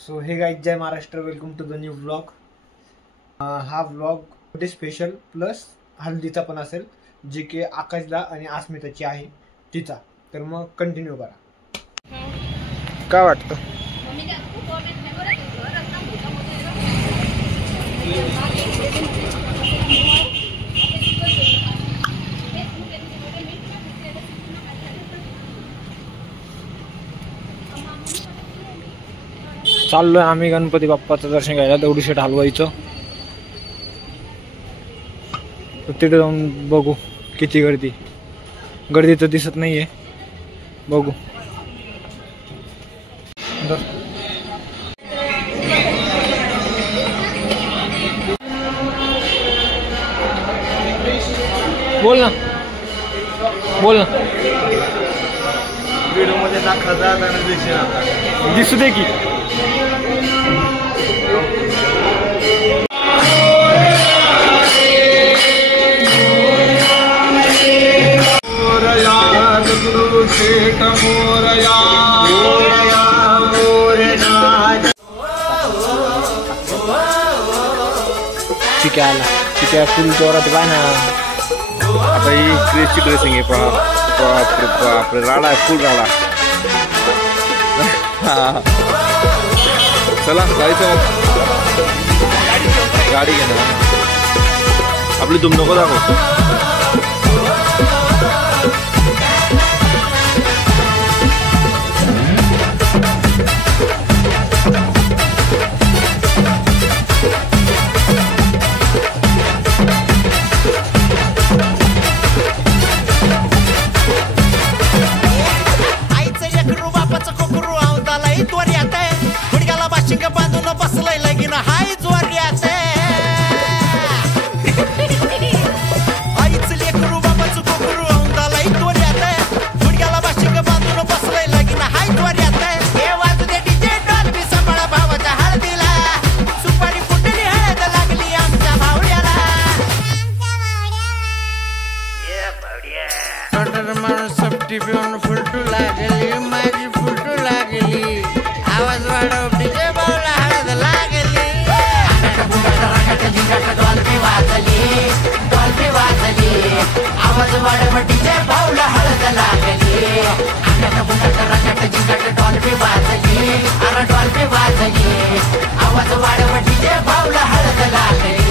So hey guys, जय Maharashtra, welcome to the new vlog. हा vlog मध्ये स्पेशल प्लस हल्दीचा पण असेल, जी की आकाशला आणि अस्मिताची आहे तिचा. तर मग कंटिन्यू करा. काय वाटतं? चाललोय आम्ही गणपती बाप्पाचं दर्शन घ्यायला. दगडूशेठ हलवाईचं. तिथे जाऊन बघू किती गर्दी. गर्दी तर दिसत नाहीये, बघू. बोल ना, बोल ना. व्हिडिओ मध्ये दाखवता दिसू दे की. चिक्या फुल जोरात काय ना. आता ही क्रेजची ड्रेसिंग आहे. पहा बापरे बापरे, राडा आहे, फुल राडा. चला जायचं गाडी घे ना. आपली तुम नको दाखव. फुलटू लागली, माझी फुलटू लागली. आवाज वाढव, डीजे बावला हळद लागली. डॉल्फी वाजली, डॉल्फी वाजली. आवाज वाढव, डीजे बावला हळद लागली. डॉल्फी वाजली, अरे डॉल्फी वाजली. आवाज वाढव, डीजे बावला हळद लागली.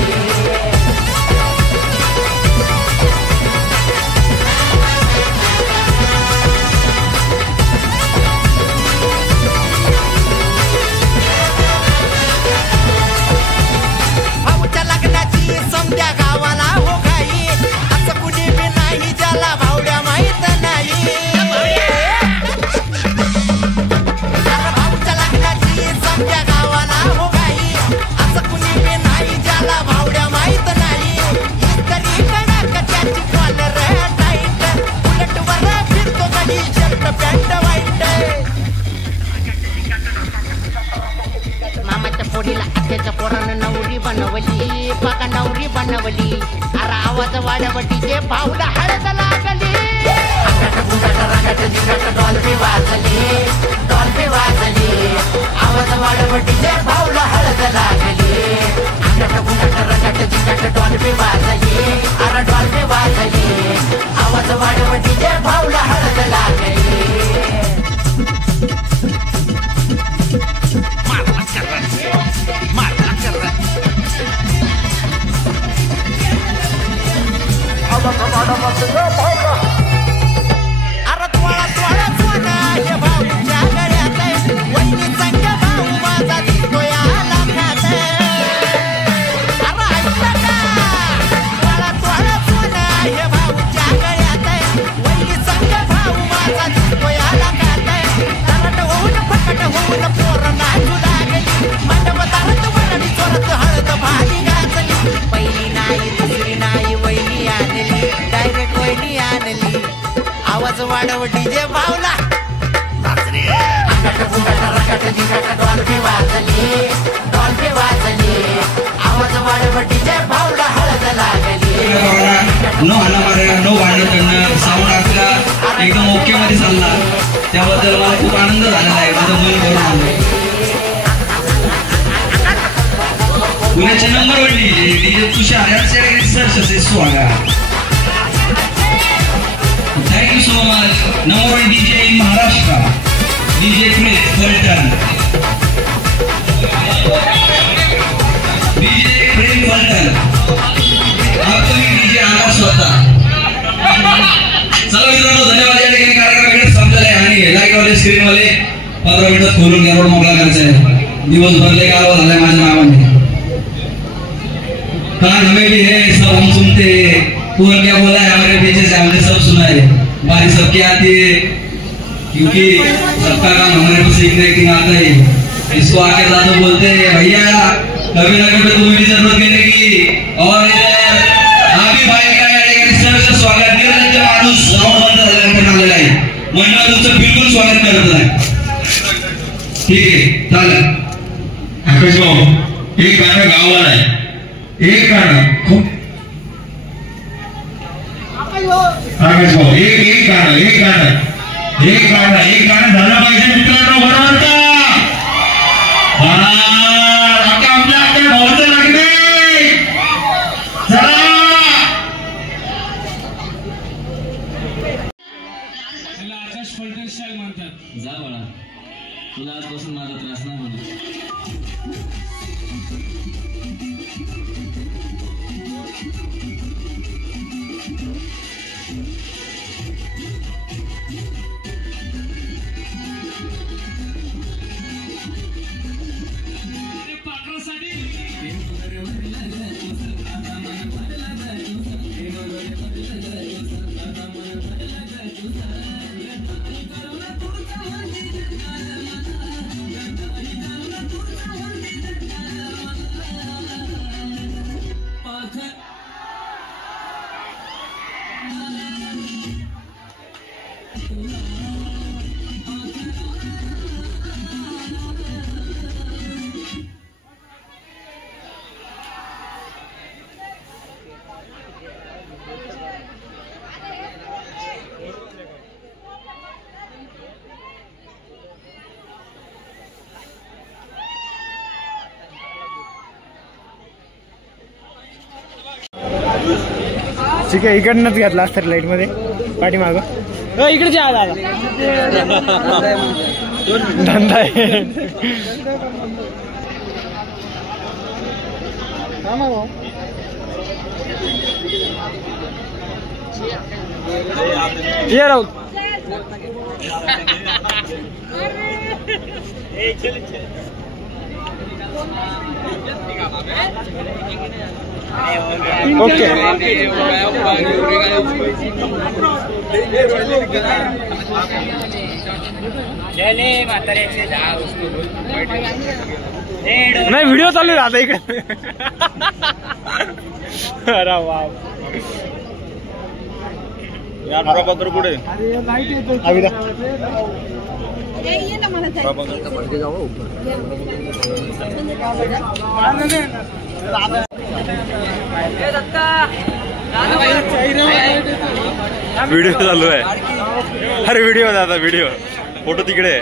बनवली, बघा नवरी बनवली. अरे आवाज वाढव, डीजे भाऊला हळद लागली. डॉल्फी वाजली, डॉल्फी वाजली. आवाज वाढव, डीजे भाऊला हळद लागली. डॉल्फी वाजली, अरे डॉल्फी वाजली. आवाज वाढव, डीजे भाऊला हळद लागली. अरे थोडा थोडा सोना हे भाऊच्या गळ्यात. वहिनी संग भाऊ माझा दिसतोय आला खात. अरे ऐकलं का? थोडा थोडा सोना हे भाऊच्या गळ्यात. वहिनी संग पुण्याचे नंबर वन डीजे तुषार यांचे सहर्ष स्वागत. Thank you so much. Number one DJ in Maharashtra, DJ Chris Fulton. DJ Chris Fulton. Upcoming DJ आकाश स्वतः. चला मित्रांनो, धन्यवाद. या ठिकाणी कार्यक्रम इकडे संपलेला आहे आणि लाईक वाले स्क्रीन वाले 15 मिनिटात खोलून घ्या, रोड मोकळा करायचा आहे. दिवस भरले गावा झालाय माझ्या नावाने. कान हमें भी है सब हम सुनते हैं. कौन क्या बोला है हमारे पीछे से हमने सब सुना है. बारी सबकी आती है क्योंकि सबका काम हमारे को सीखने की आता है. इसको आगे ज्यादा बोलते हैं भैया कभी ना कभी तुम्हें भी जरूरत मिलेगी. और आम्ही भाई काय सर्व स्वागत निर्लज्ज माणूस राऊंड बंद झाल्यानंतर आलेला आहे. मंडळ तुमचं बिलकुल स्वागत करत नाही. ठीक आहे चालेल. आकाश भाऊ एक गाणं गावाला आहे. एक गाणं खूप आकाश भाऊ एक गाणं झालं पाहिजे मित्रांनो. बरोबर का आपल्या भाऊचं लागले. चला आकाश फलटण स्टाईल म्हणतात. जा बाळा तुला आजपासून माझा त्रास नाही म्हणून. ठीक आहे, इकडनंच घातला असतं लाईट मध्ये पाठीमाग. इकडे आला धंदा आहे. ये राहू ओके. नाही व्हिडिओ चालू आहे आता इकडे. अरे वा प्रभाकर कुठे व्हिडिओ चालू आहे. अरे व्हिडिओ दादा व्हिडिओ फोटो तिकडे आहे.